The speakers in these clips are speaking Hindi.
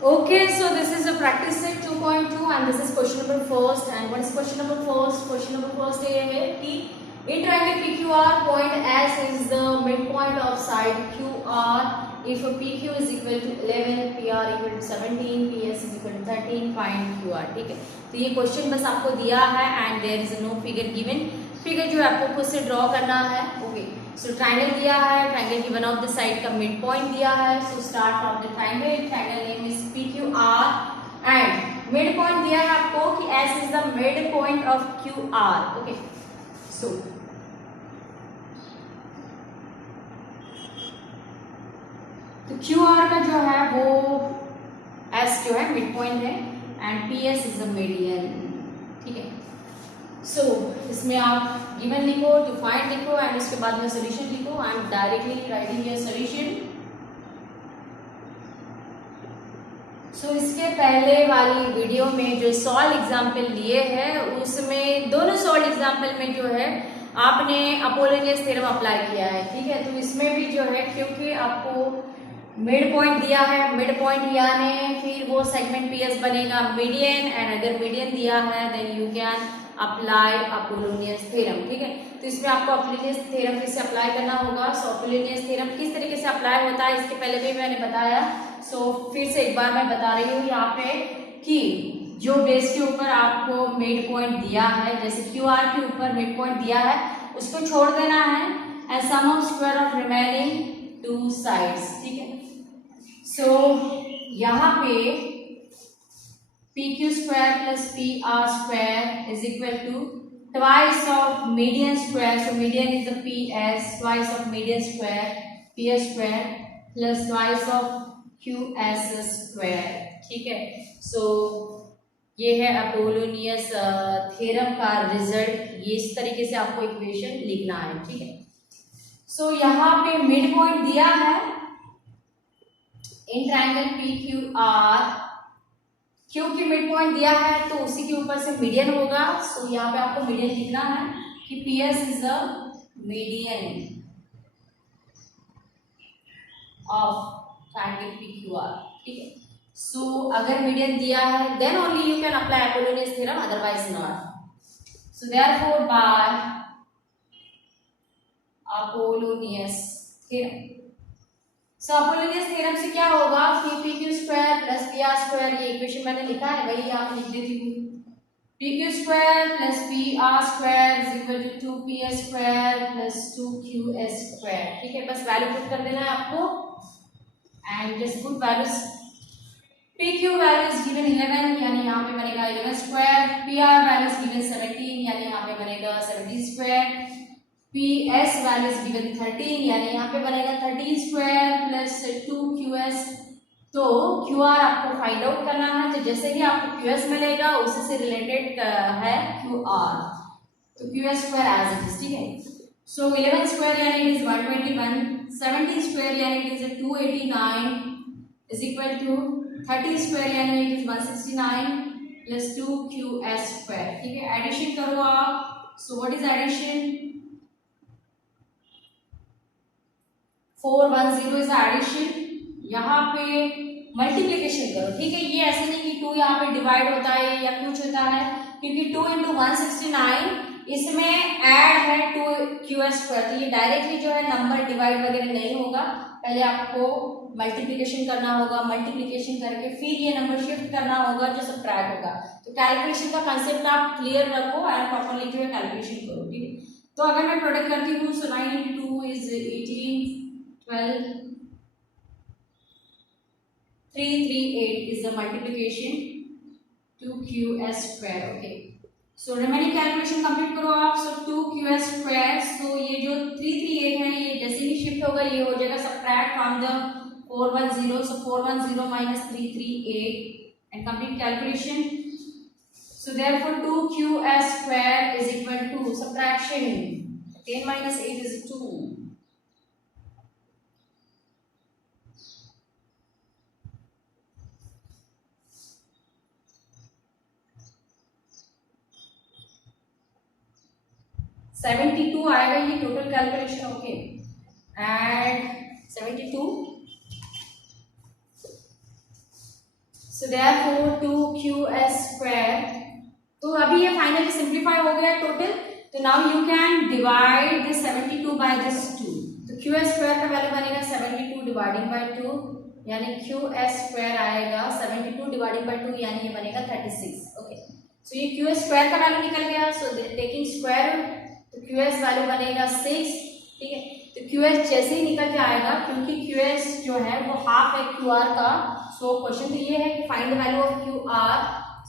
Okay, so this is a practice set 2.2 and this is question number first. And what is question number first? Question number first ये है कि in triangle PQR point S is the midpoint of side QR. If PQ is equal to 11, PR equal to 17, PS is equal to 13, find QR. ठीक है, तो ये क्वेश्चन बस आपको दिया है and there is no figure given. Figure जो आपको खुद से ड्रॉ करना है. ओके, सो ट्राइंगल दिया है, ट्राइंगल की वन ऑफ द साइड का मिड पॉइंट दिया है. So start from the triangle, triangle name is PQR and mid point दिया है आपको कि S is the mid point of QR. Okay, so तो QR का जो है वो S जो है मिड पॉइंट है and PS is the median. ठीक है, सो इसमें आप गिवन लिखो, टू फाइंड लिखो एंड उसके बाद में सॉल्यूशन लिखो. I am directly writing your solution. So इसके पहले वाली वीडियो में जो सॉल्व एग्जाम्पल लिए हैं उसमें दोनों सॉल्व एग्जाम्पल में जो है आपने अपोलोनियस थ्योरम अप्लाई किया है. ठीक है, तो इसमें भी जो है क्योंकि आपको मिड पॉइंट दिया है, मिड पॉइंट यानी फिर वो सेगमेंट पीएस बनेगा मीडियन एंड अगर मीडियन दिया है then you can apply Apollonius theorem. ठीक है, तो इसमें आपको अपोलोनियस थ्योरम कैसे अप्लाई करना होगा. सो अपोलोनियस थ्योरम किस तरीके से अप्लाई होता है इसके पहले भी मैंने बताया. सो फिर से एक बार मैं बता रही हूँ यहाँ पे कि जो बेस के ऊपर आपको मिड पॉइंट दिया है, जैसे QR के ऊपर मिड पॉइंट दिया है उसको छोड़ देना है and sum of square of remaining two sides. ठीक है, सो यहाँ पे PQ square plus PR square is equal to twice of median square. So median is the PS, twice of median square PS square plus twice of QS square. ठीक है, सो ये है अपोलोनियस थ्योरम का रिजल्ट. ये इस तरीके से आपको इक्वेशन लिखना है. ठीक है, सो यहाँ पे मिड पॉइंट दिया है इन ट्रायंगल PQR. क्योंकि मिड पॉइंट दिया है तो उसी के ऊपर से मीडियन होगा. सो यहाँ पे आपको मीडियन लिखना है कि PS is the median of triangle PQR. ठीक है, सो अगर मीडियन दिया है then only you can apply Apollonius theorem, otherwise not. So therefore by Apollonius theorem, so Apollonius theorem से क्या होगा कि PQ square plus PR square, ये इक्वेशन मैंने लिखा है वही यहाँ लिख देती हूँ. PQ square plus PR square is equal to 2PS square plus 2QS square. ठीक है, बस वैल्यू पुट कर देना है आपको and just put values. PQ value is given 11 यानी यहाँ पे बनेगा 11 square. PR value is given 17 यानी यहाँ पे बनेगा 17 square. PS value is given 13 यानी यहाँ पे बनेगा 13 स्क्वायर प्लस 2QS. तो QR आपको फाइंड आउट करना है, तो जैसे ही आपको QS मिलेगा उसी से रिलेटेड है QR, तो QS square as it is. ठीक है, सो 11 स्क्वायर यानी इट इज 121, 17 स्क्वायर यानी it is 289 is equal to 30 square यानी it is 169 plus 2QS square. ठीक है, एडिशन करो आप. So what is addition? 410 is addition. यहाँ पे मल्टीप्लीकेशन करो. ठीक है, ये ऐसे नहीं कि 2 यहाँ पे डिवाइड होता है या कुछ होता है, क्योंकि 2 इंटू 169 इसमें ऐड है 2QS स्क्वायर, तो ये डायरेक्टली जो है नंबर डिवाइड वगैरह नहीं होगा. पहले आपको मल्टीप्लीकेशन करना होगा, मल्टीप्लीकेशन करके फिर ये नंबर शिफ्ट करना होगा जो सब्ट्रैक्ट होगा. तो कैलकुलेशन का कंसेप्ट आप क्लियर रखो एंड प्रॉपर्ली जो है कैलकुलेशन करो. ठीक है, तो अगर मैं प्रोडक्ट करती हूँ सो 9 into 2 is 18, 12, 338 is the multiplication to QS square. Okay, so remaining calculation complete करो आप. so 2QS square, so ये जो 338 है ये जैसे ही शिफ्ट होगा ये हो जाएगा subtract from the 410. so 410 minus 338 and complete calculation. so therefore 2QS square is equal to subtraction 10 minus 8 is 2. 72 आएगा ये total calculation. Okay, and 72 so therefore 2QS square, तो अभी ये फाइनली सिंप्लीफाई हो गया टोटल, तो now you can divide this 72 by this 2, तो QS स्क्वायर का वैल्यू बनेगा 72 डिवाइडिंग बाय 2, यानी QS स्क्वायर आएगा 72 डिवाइडिंग बाय 2, यानी ये बनेगा 36। ओके, सो ये QS स्क्वायर का वैल्यू निकल गया, सो टेकिंग स्क्वायर रूट, तो QS वैल्यू बनेगा 6। ठीक है, तो QS जैसे ही निकल के आएगा, क्योंकि QS जो है वो हाफ है QR का, सो क्वेश्चन तो ये है कि find the value of QR,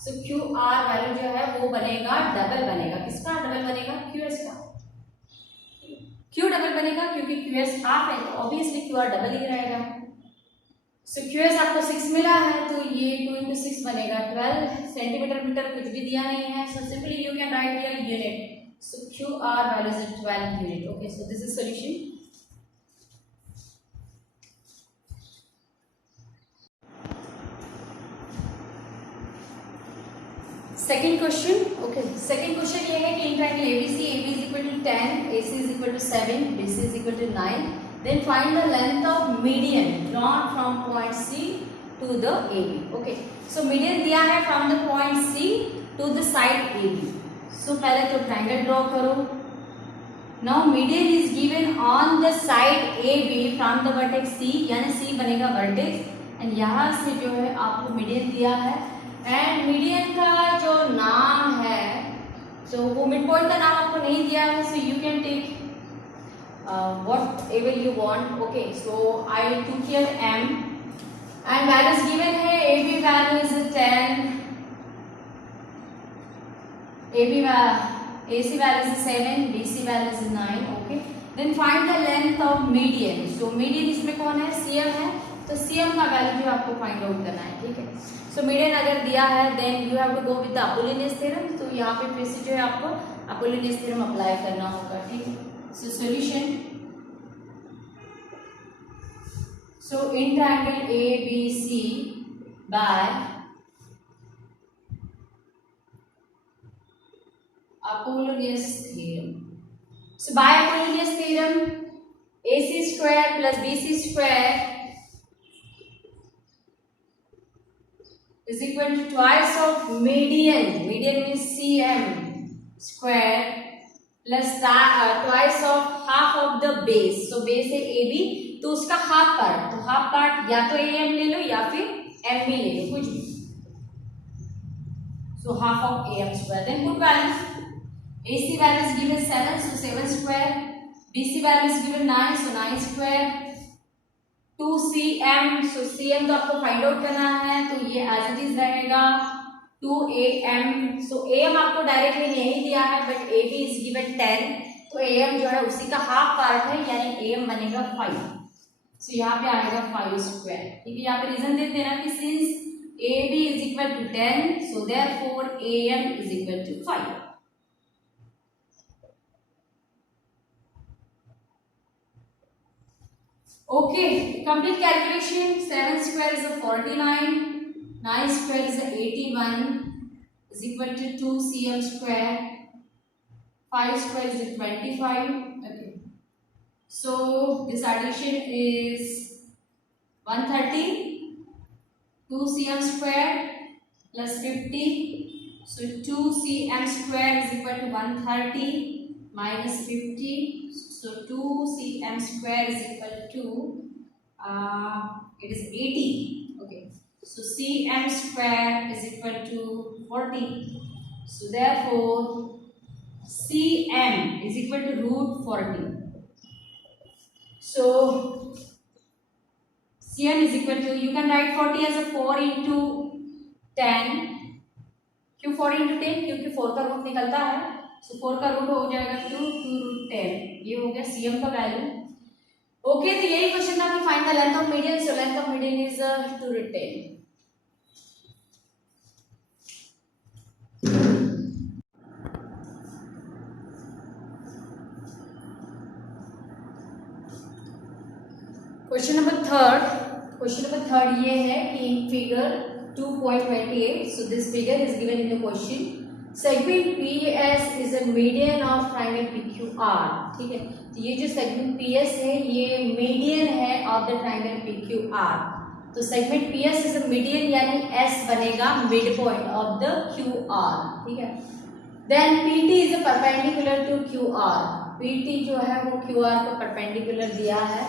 so QR value जो है वो बनेगा डबल बनेगा, किसका डबल बनेगा? QS का। क्यों डबल बनेगा? क्योंकि QS हाफ है, तो ऑब्वियसली QR डबल ही रहेगा। सो QS आपको 6 मिला है, तो ये 2 into 6 बनेगा 12 सेंटीमीटर मीटर, कुछ भी दिया नहीं है, so simply you can write here unit, so QR value is 12 unit. Okay, so this is solution. Second question. Okay, second question ये है कि in triangle ABC, AB is equal to 10, AC is equal to 7, BC is equal to 9. Then find the length of median drawn from point C to the AB. Okay, so median दिया है from the point C to the side AB. So पहले तो ट्रायंगल ड्रॉ करो। Now median is given on the side AB from the vertex C, यानी C बनेगा वर्टेक्स, एंड यहाँ से जो है आपको मीडियन दिया है, एंड मीडियन का जो नाम है, तो वो मिड पॉइंट का नाम आपको नहीं दिया है, so you can take whatever you want. Okay, so I took here M, and values given है, AB value is 10, AC value is 7, BC value is 9. Okay, then find the length of median. So median इसमें कौन है? CM है, तो CM का वैल्यू जो आपको फाइंड आउट करना है। ठीक है, सो मीडियन अगर दिया है, then you have to go with the Apollonius theorem, तो यहाँ पे फिर से जो है आपको अपोलिनियस थ्योरम अप्लाई करना होगा। ठीक है, so solution, so in triangle ABC by Apollonius theorem. So by Apollonius theorem, AC square plus BC square is equal to twice of median. Median means CM square plus twice of half of the base. So base है AB, तो उसका हाफ पार्ट, तो हाफ पार्ट या तो AM ले लो या फिर MB ले लो, कुछ भी. So half of AM square. Then put values. AC value is given 7, so 7 square. BC value is given 9, so 9 square. 2CM, so CM तो आपको फाइंड आउट करना है, तो ये एज इट इज रहेगा 2AM. so AM आपको डायरेक्टली नहीं दिया है, बट AB is given 10, तो AM जो है उसी का हाफ पार्ट है, यानी AM बनेगा 5. so यहाँ पे आएगा 5 स्क्वायर. ठीक है, यहाँ पे रीजन देते हैं ना कि since AB is equal to 10, so therefore AM is equal to 5. Okay, complete calculation. 7 square is a 49, 9 square is a 81, is equal to 2CM square, 5 square is a 25. Okay, so this addition is 130. 2CM square plus 50, so 2CM square is equal to 130 minus 50, so 2CM square is equal to it is 80. Okay, so CM square is equal to 40, so therefore CM is equal to root 40. So CM is equal to, you can write 40 as a 4 into 10. क्यों 4 into 10? क्योंकि 4 का रूट निकलता है, so 4 का रूट हो जाएगा 2 root 10. ये हो गया CM का वैल्यू. ओके, तो यही क्वेश्चन था कि find the length of median. So length of median is 2 root 10. Question number third ये है कि in figure 2.28, so this figure is given in the question. Segment PS is a median of triangle PQR. ठीक है, तो ये जो सेगमेंट PS है ये मीडियन है ऑफ द ट्रायंगल PQR. तो segment P S is median, यानी एस बनेगा mid point of the Q R, ठीक है। Then P T is perpendicular to Q R, P T जो है वो क्यू आर को परपेंडिकुलर दिया है।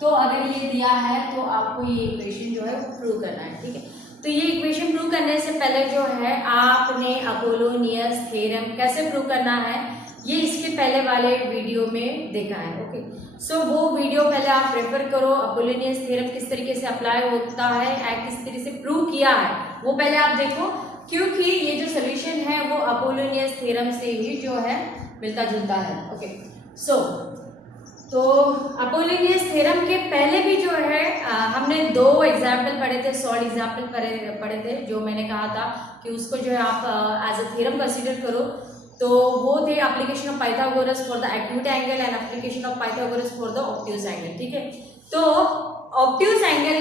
तो अगर ये दिया है तो आपको ये इक्वेशन जो है वो प्रूव करना है, ठीक है। तो ये इक्वेशन प्रूव करने से पहले जो है आपने अपोलोनियस थ्योरम कैसे प्रूव करना है ये इसके पहले वाले वीडियो में देखा है, ओके। सो वो वीडियो पहले आप रेफर करो, अपोलोनियस थ्योरम किस तरीके से अप्लाई होता है या किस तरीके से प्रूव किया है वो पहले आप देखो, क्योंकि ये जो सोल्यूशन है वो अपोलोनियस थ्योरम से ही जो है मिलता जुलता है, ओके। सो तो अपोलोनियस थ्योरम के पहले भी जो है हमने 2 एग्जाम्पल पढ़े थे, सॉल्व एग्जाम्पल पढ़े थे, जो मैंने कहा था कि उसको जो है आप एज अ थ्योरम कंसीडर करो। तो वो थे application of Pythagoras for the acute angle and application of Pythagoras for the obtuse angle, ठीक है। तो ऑब्ट्यूज एंगल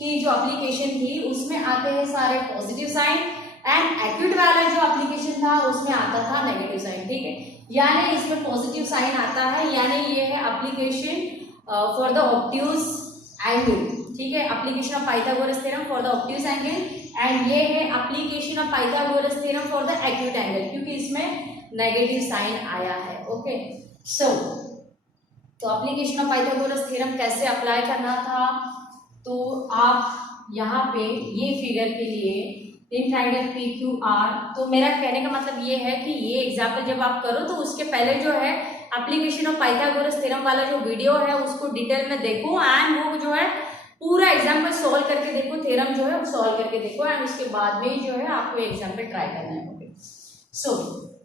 की जो एप्लीकेशन थी उसमें आते हैं सारे पॉजिटिव साइन एंड एक्यूट वाला जो एप्लीकेशन था उसमें आता था नेगेटिव साइन, ठीक है। यानी इसमें पॉजिटिव साइन आता है, यानी ये है application for the obtuse angle, ठीक है, application of Pythagoras theorem for the obtuse angle, and ये है application of Pythagoras theorem for the acute angle, क्योंकि इसमें नेगेटिव साइन आया है, ओके। सो तो एप्लीकेशन ऑफ पाइथागोरस थ्योरम कैसे अप्लाई करना था, तो आप यहाँ पे ये फिगर के लिए इन ट्रायंगल पी क्यू आर, तो मेरा कहने का मतलब ये है कि ये एग्जाम्पल जब आप करो तो उसके पहले जो है एप्लीकेशन ऑफ पाइथागोरस थ्योरम वाला जो वीडियो है उसको डिटेल में देखो एंड वो जो है पूरा एग्जाम्पल सॉल्व करके देखो, थ्योरम जो है सॉल्व करके देखो एंड उसके बाद में जो है आपको एग्जाम्पल ट्राई करना है, ओके। सो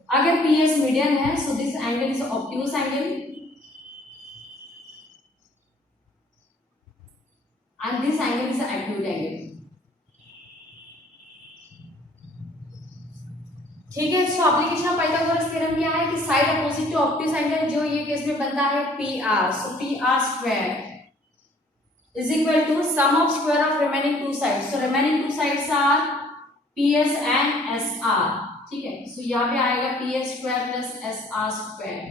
अगर पी एस मीडियन है, so this angle is obtuse angle and this angle is acute angle, ठीक है। So application of Pythagoras theorem क्या है कि side opposite to obtuse angle जो ये केस में बनता है P R, so P R square is equal to sum of square of remaining 2 sides, so remaining 2 sides are ps and sr, ठीक है। सो यहाँ पे आएगा ps square plus sr square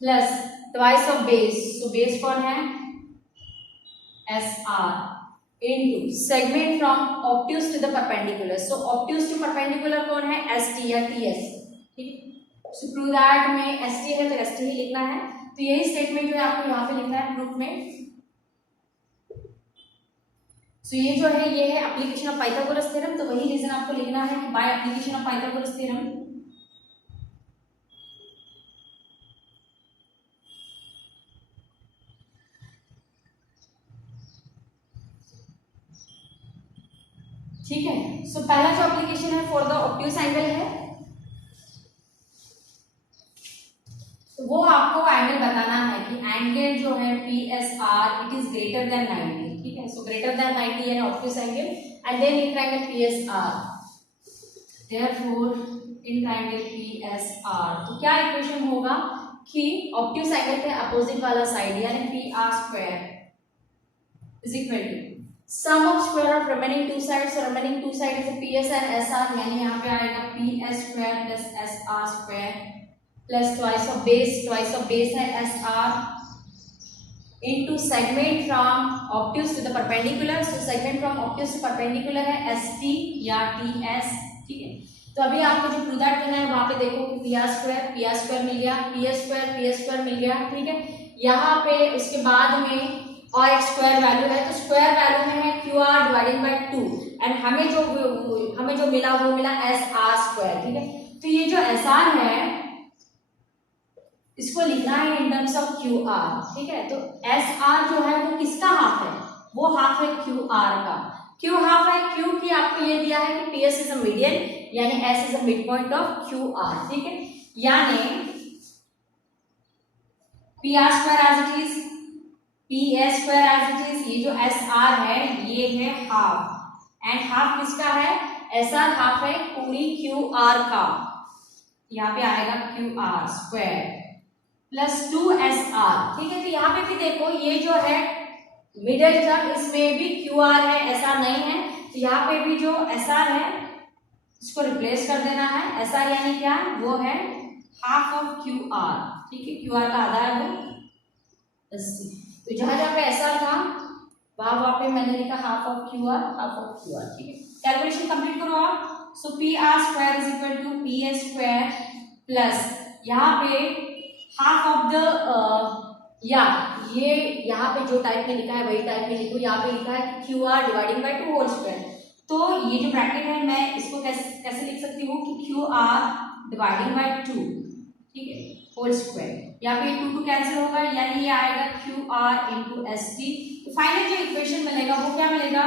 plus twice of base, so base कौन है sr into segment from obtuse to the perpendicular, so obtuse to perpendicular कौन है st या ts, ठीक। सो प्रूव दैट में st है तो st ही लिखना है, तो यही स्टेटमेंट जो है आपको यहाँ पे लिखना है प्रूफ में। सो ये जो है ये है एप्लीकेशन ऑफ पाइथागोरस थ्योरम, तो वही रीजन आपको लिखना है कि by application of Pythagoras theorem ठीक है। सो पहला जो एप्लीकेशन है फॉर द ऑब्ट्यूज एंगल है, तो वो आपको एंगल बताना है कि एंगल जो है P S R it is greater than 90, ठीक है। सो ग्रेटर देन 90 यानी obtuse angle and then in triangle P S R, therefore in triangle P S R, तो क्या इक्वेशन होगा कि ऑब्ट्यूज एंगल के अपोजिट वाला साइड यानी P R square is equal to sum of square of remaining 2 sides, so remaining 2 side is P S and S R, यानी यहाँ पे आएगा P S square plus S R square plus twice of base है S R into segment from obtuse to the perpendicular, so segment from obtuse to perpendicular है st या ts, ठीक है। तो अभी आपको जो प्रूव दैट करना है वहां पे देखो कि पी आर स्क्वायर मिल गया, पी एस स्क्वायर मिल गया, ठीक है। यहाँ पे उसके बाद में और एक स्क्वायर वैल्यू है, तो स्क्वायर वैल्यू में है Q are divided by 2 and हमें जो मिला वो मिला एस आर स्क्वायर, ठीक है। तो ये जो एस आर है इसको लिखना है in terms of Q R, ठीक है। तो एस आर जो है वो किसका हाफ है, वो हाफ है क्यू आर का। क्यों हाफ है, क्योंकि आपको ये दिया है कि P S is a median यानी S is a mid point of Q R, ठीक है। यानी P R square as it is, P S square as it is, ये जो एस आर है ये है हाफ एंड हाफ किसका है, एस आर हाफ है पूरी क्यू आर का, यहाँ पे आएगा Q are square plus 2SR, ठीक है। तो यहाँ पे भी देखो ये जो है मिडिल टर्म इसमें भी QR है, SR नहीं है, तो यहाँ पे भी जो SR है इसको रिप्लेस कर देना है। SR यानी क्या, वो है हाफ ऑफ QR, ठीक है। QR का आधा है वो 80, तो जहां जहां पे SR था वहां पे मैंने लिखा half of Q R, half of Q R, ठीक है। कैलकुलेशन कंप्लीट करो आप। So P R square is equal to P S square plus यहाँ पे हाफ ऑफ द या ये यहाँ पे जो टाइप में लिखा है वही टाइप में लिखो। यहाँ पे लिखा है Q R dividing by 2 whole square, तो ये जो ब्रैकेट है मैं इसको कैसे लिख सकती हूँ कि क्यू आर डिवाइडिंग बाई 2, ठीक है, होल स्क्वायर। यहाँ पे 2 कैंसिल होगा, यानी ये आएगा Q R into S T. तो फाइनल जो इक्वेशन मिलेगा वो क्या मिलेगा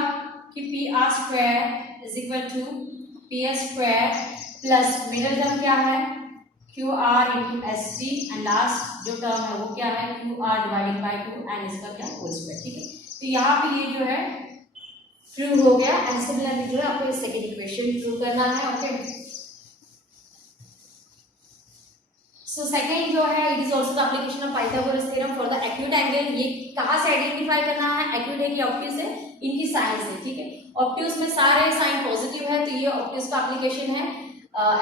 कि P R square is equal to P S square plus middle term क्या है Q R into S T, and last जो टर्म है वो क्या है Q R dividing by 2 and इसका क्या होल स्क्वायर, ठीक है। तो यहाँ पे ये जो है प्रूव हो गया। एंड सिमिलरली जो है आपको ये सेकंड इक्वेशन प्रूव करना है, ओके। सो सेकंड जो है it is also the application of Pythagoras theorem for the acute angle. ये कहाँ से आइडेंटिफाई करना है एक्यूट है कि ऑब्ट्यूज है, इनकी साइन से, ठीक है। ऑब्ट्यूज में सारे साइन पॉजिटिव है तो ये ऑब्ट्यूज का एप्लीकेशन है।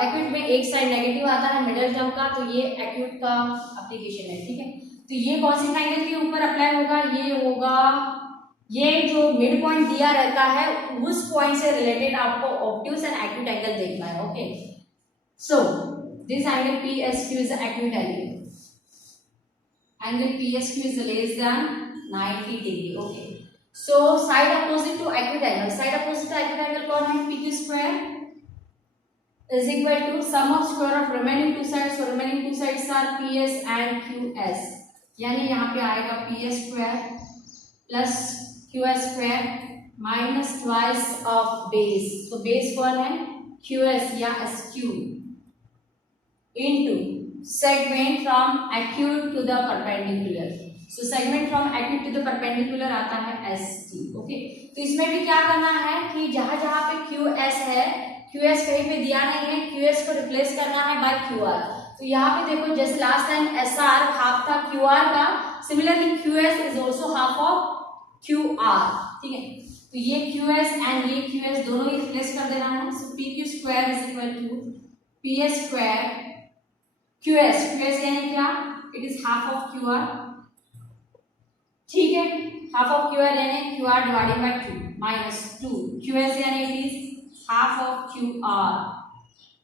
एक्यूट में एक साइन नेगेटिव आता है मिडल टर्म का, तो ये एक्यूट का एप्लीकेशन है, ठीक है। तो ये कौन सी ट्रायंगल के ऊपर अप्लाई होगा, ये होगा ये जो मिड पॉइंट दिया रहता है उस पॉइंट से रिलेटेड आपको ऑब्ट्यूज एंड एक्यूट एंगल देखना है, okay. So this angle PSQ is the acute angle. Angle PSQ is less than 90 degree. Okay. So side opposite to acute angle. Side opposite to acute angle कौन है? PQ square is equal to sum of square of remaining two sides. So remaining two sides are PS and QS. यानी यहाँ पे आएगा PS square plus QS square minus twice of base. So base कौन है? QS या SQ. Into segment from acute to the perpendicular. So segment from acute to the perpendicular आता है ST, ओके। तो इसमें भी क्या करना है कि जहां जहां पे QS है, QS कहीं पे दिया नहीं है, QS को रिप्लेस करना है बाय QR। तो यहाँ पे देखो जैसे लास्ट टाइम SR हाफ था QR का, similarly QS is also half of QR, ठीक है। तो ये QS एंड ये QS दोनों ही रिप्लेस कर देना है। So PQ square is equal to PS square QS यानी क्या, it is half of QR, ठीक है। हाफ ऑफ QR यानी QR divided by 2 minus 2 QS यानी it is half of QR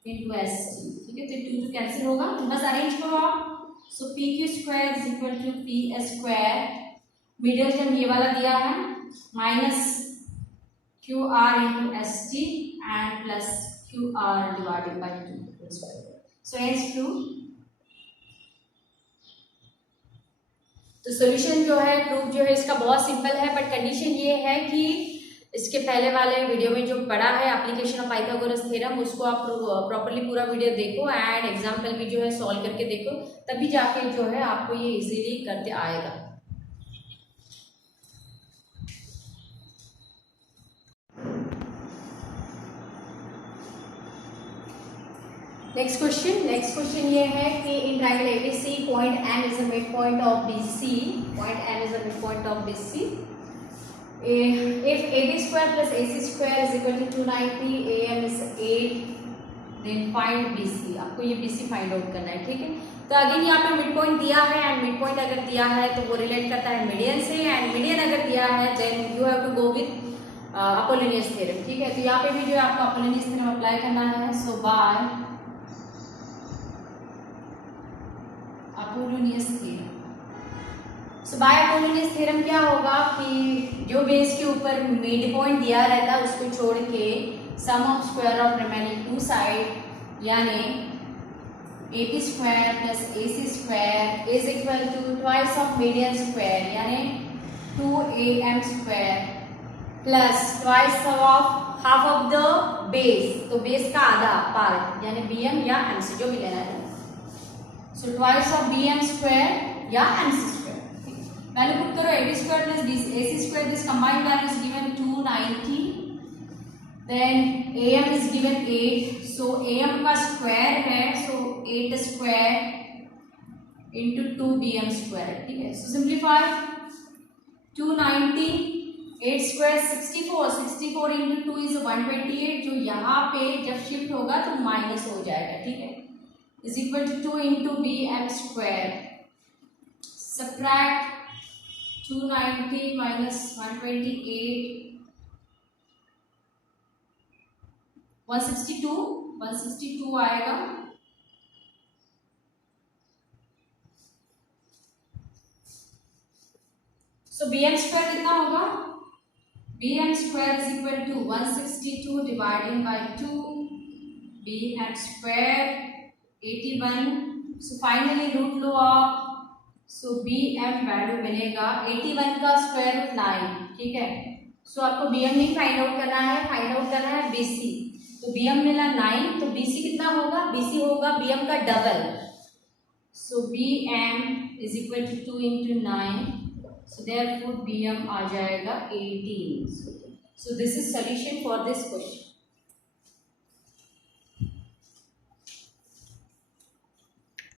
into ST, ठीक है। तो 2 कैंसिल होगा, तो बस अरेंज करो आप। So PQ square is equal to PS square, middle term ये वाला दिया है, minus QR into ST and plus QR divided by 2। So hence prove. तो सॉल्यूशन जो है प्रूफ जो है इसका बहुत सिंपल है, बट कंडीशन ये है कि इसके पहले वाले वीडियो में जो पढ़ा है एप्लीकेशन ऑफ पाइथागोरस थ्योरम उसको आप प्रॉपर्ली पूरा वीडियो देखो एंड एग्जाम्पल भी जो है सॉल्व करके देखो, तभी जाके जो है आपको ये इजीली करते आएगा। नेक्स्ट क्वेश्चन ये है कि in triangle ABC point M is the mid point of BC, point M is the mid point of BC। If AB square plus AC square is equal to 290, AM is 8, then find BC। आपको ये BC फाइंड आउट करना है, ठीक है। तो अगेन यहाँ पे मिड पॉइंट दिया है एंड मिड पॉइंट अगर दिया है तो वो रिलेट करता है मीडियन से, एंड मीडियन अगर दिया है then you have to go with Apollonius theorem, ठीक है। तो यहाँ पे भी जो है आपको अपोलोनियस थ्योरम अप्लाई करना है। सो बाय अपोलोनियस थ्योरम, सो बाय अपोलोनियस थ्योरम क्या होगा कि जो बेस के ऊपर मिड पॉइंट दिया रहता है उसको छोड़ के sum of square of remaining two side यानी AP square plus AC square is equal to twice of median square यानी 2AM square plus twice of half of the base, तो बेस का आधा पार्ट यानी BM या MC जो भी लेना है। So twice of BM square या MC square, वैल्यू पुट करो AB square plus AC square, this combined value is given 290, then AM is given 8, so AM का स्क्वायर है, so 8 square into 2 BM square, ठीक है। So simplify 290, 8 square 64, 64 into 2 is 128, जो यहाँ पे जब शिफ्ट होगा तो माइनस हो जाएगा, ठीक है, is equal to 2 into BM square, subtract 290 minus 128, 162 आएगा। सो बी एम स्क्वायर कितना होगा? B M square is equal to 162 dividing by 2, B M square 81। So finally root लो आप, सो बी एम वैल्यू मिलेगा 81 का स्क्वायर रूट 9, ठीक है। सो आपको बी एम नहीं फाइंड आउट करना है, फाइंड आउट करना है बी सी। तो बी एम मिला 9, तो बी सी कितना होगा? बी सी होगा बी एम का double. So B M is equal to 2 into 9, so therefore bm आ जाएगा 18। so this is solution for this question।